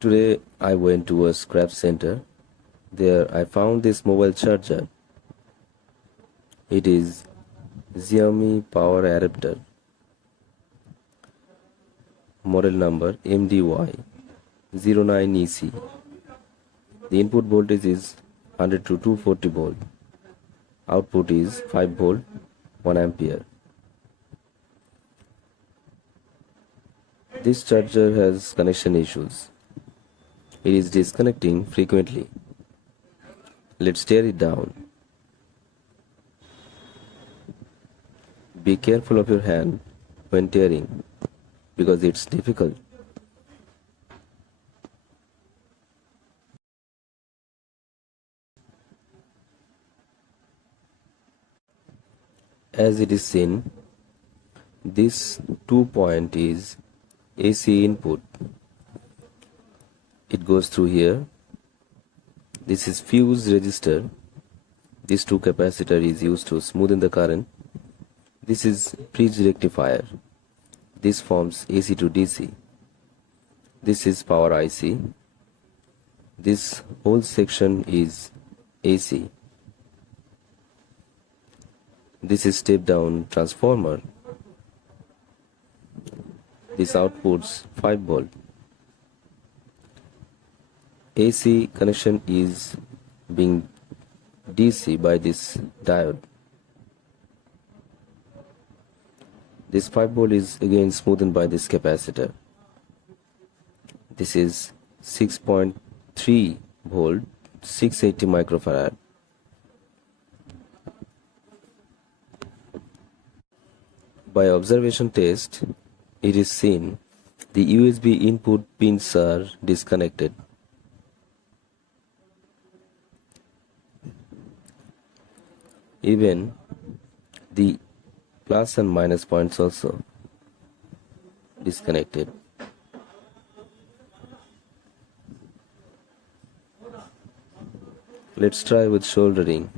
Today I went to a scrap center. There I found this mobile charger. It is Xiaomi power adapter, model number MDY09EC. The input voltage is 100 to 240 volt. Output is 5 volt, 1 ampere. This charger has connection issues. It is disconnecting frequently. Let's tear it down. Be careful of your hand when tearing because it's difficult. As it is seen, this 2-point is AC input. It goes through here. This is fuse resistor. This 2 capacitor is used to smoothen the current. This is bridge rectifier. This forms AC to DC. This is power IC. This whole section is AC. This is step down transformer. This outputs 5 volt. AC connection is being DC by this diode. This 5 volt is again smoothened by this capacitor. This is 6.3 volt, 680 microfarad. By observation test, it is seen the USB input pins are disconnected. Even the plus and minus points also disconnected. Let's try with soldering.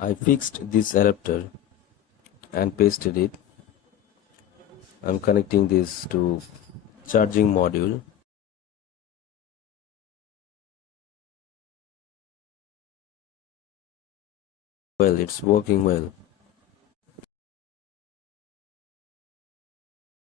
I fixed this adapter and pasted it. I'm connecting this to charging module. Well, it's working well.